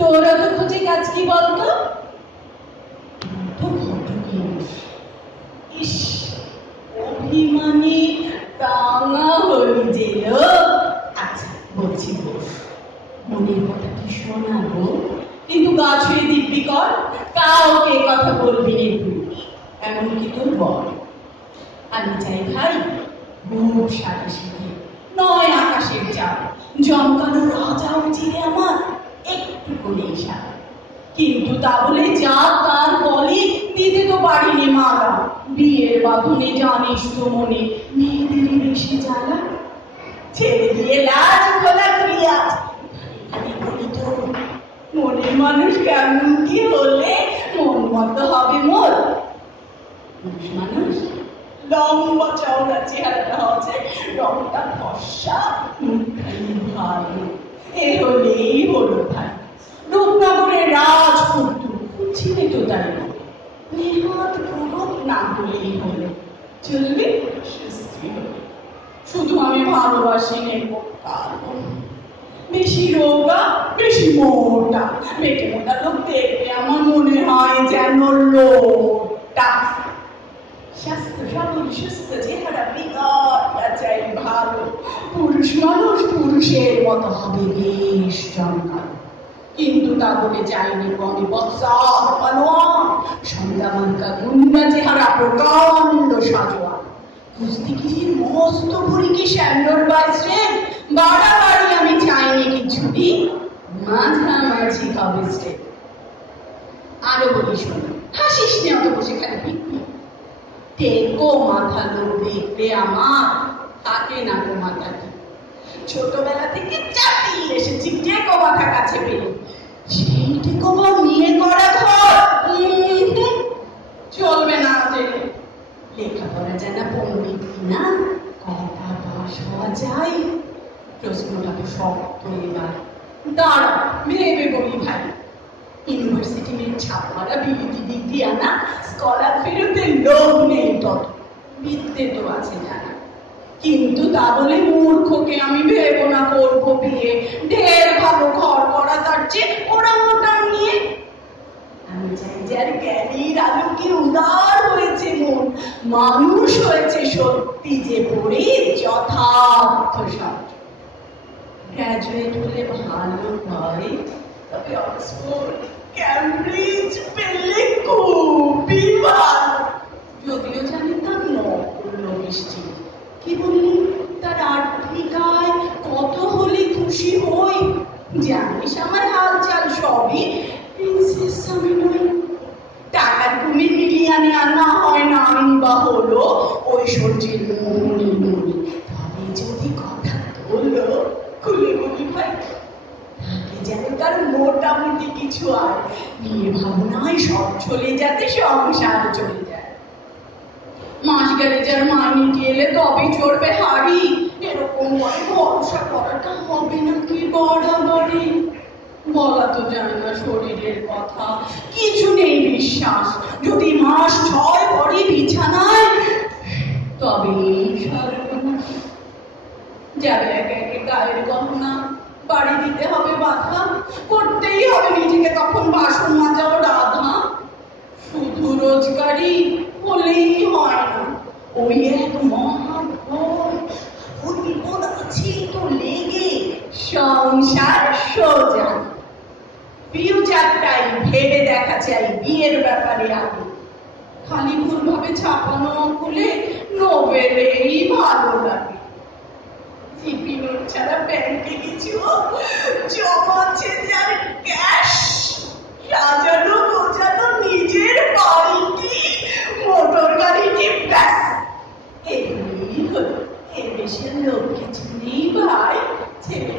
তোর অত খুঁজে কাজ কি বলতো? ইস, অভিমানী রাঙা হলি যে লোক। আচ্ছা বলছি বস, মনের কথা কি শোনাবো, কিন্তু গা ছুঁয়ে দিব্যি কর, কাউকে কথা বলবি নে তুই, এমনকি তোর বল। আমি চাই ভাই খুব সাথে সাথে, নয় আকাশের চাপ, জমকানো রাজা উচিত আমার একটু করে ইশারা। কিন্তু তা বলে যা তার বলে দিতে তো পারিনি মালা, বিয়ের বাঁধনে জানিস তো মনে মেয়েদেরই বেশি জ্বালা। ছেড়ে দিয়ে লাজ খোলা করিয়া আমি বলি তো, মনের মানুষ কেমন কি হলে মন মতো হবে মোর। মানুষ লম্বা চওড়া চেহারাটা হচ্ছে, রংটা ফর্সা, মুখখানি ভালো, এ হলেই হলো ভাই। রূপনগরের রাজপুত্র ছিলে তো তাই নেহাত পুরুষ না হলেই হলো, চলবে সুস্থি হলো। শুধু আমি ভালোবাসি নেব বেশি রোগা বেশি মোটা, মেটে মোটা লোক দেখলে আমার মনে হয় যেন লোটা। স্বাস্থ্য সবল সুস্থ চেহারা বিকটটা চাই ভালো, পুরুষ মানুষ পুরুষের মতো হবে বেশ জমকালো। কিন্তু তা বলে চাইনি আমি বৎসর পালোয়ান, সন্ধ্যামানকা গুন্ডা চেহারা প্রকাণ্ড সাজোয়া, কুস্তিগিরির মস্ত ভরিকে স্যান্ডল বাইসে বাড়াবাড়ি আমি চাইনি কিছুটি, মাঝামাঝি হবে স্টেপ। আরো বলি শোন, হাসিস নে অত বসে খালি পিকনিক, টেকো মাথা লোক দেখবে আমার থাকে না তো মাথা কি। ছোটবেলা থেকে চাপিয়ে এসেছি টেকো মাথা কাছে পেয়ে, সেই টেকো বা নিয়ে করা ঘর চলবে না আমাদের। লেখাপড়া জানা পণ্ডিত কিনা কটা পাস হওয়া যায়? প্রশ্নটা তো শক্ত এবার, দাঁড়া ভেবে বলি ভাই। ইউনিভার্সিটি মেয়ে ছাপারা বিলিতি দিক দিয়ে আনা, স্কলার ফেরতের লোক নেই তত, বিদ্যে তো আছে জানা। কিন্তু তা বলে মূর্খকে আমি ভেবো না করবো বিয়ে, ঢের ভালো ঘর করা তার চেয়ে ওরা মোটা নিয়ে। আমি চাই যার জ্ঞানীর আলোকে উদার হয়েছে মন, মানুষ হয়েছে সত্যি যে পড়ে যথার্থ সব। গ্র্যাজুয়েট হলে ভালো হয়, তবে অক্সফোর্ড ক্যামব্রিজ পেলে খুবই ভালো। যদিও জানি তার নকল বৃষ্টি, কি বললি তার আর্থিক আয় কত হলে খুশি হই। জানিস আমার হাল চাল সবই, প্রিন্সেস আমি নই। টাকার কুমির মিলিয়ানে আর না হয় না আমি বা হলো ঐশ্বর্যের মোহনী নই। তবে যদি কথা হলো খুলে বলি ভাই, থাকে যেন তার মোটামুটি কিছু আর নিয়ে ভাবনায় সব চলে যাতে সংসার চলে যায়। মাস গেলে যার মাইনে এলে তবে চড়বে হাড়ি, এরকম করে ভরসা করাটা হবে নাকি বাড়াবাড়ি। বলা তো যায় না শরীরের কথা, কিছু নেই বিশ্বাস। যদি মাস 6 পরে বিছানায়, তবে সর্বনাশ। যাবে একে একে গায়ের গহনা, বাড়ি দিতে হবে বাধা, করতেই হবে নিজেকে তখন বাসন মাজাও রাধা। শুধু রোজগারি হলেই হয় না, ওই এক মহাভয়, ওই বিপদ আছে তো লেগে সংসার সোজা। ফিউচারটাই ভেবে দেখা চাই বিয়ের ব্যাপারে আগে, খালি ভুল ভাবে ছাপানো খুলে নোবেলেই ভালো লাগে। জিপি নোট ছাড়া ব্যাংকে কিছু জমাচ্ছে যার ক্যাশ, সাজানো গোছানো নিজের বাড়িটি, মোটর গাড়িটি, ব্যাস এগুলোই হলো। এর বেশি লোক কিছু নেই ভাই, ছেলে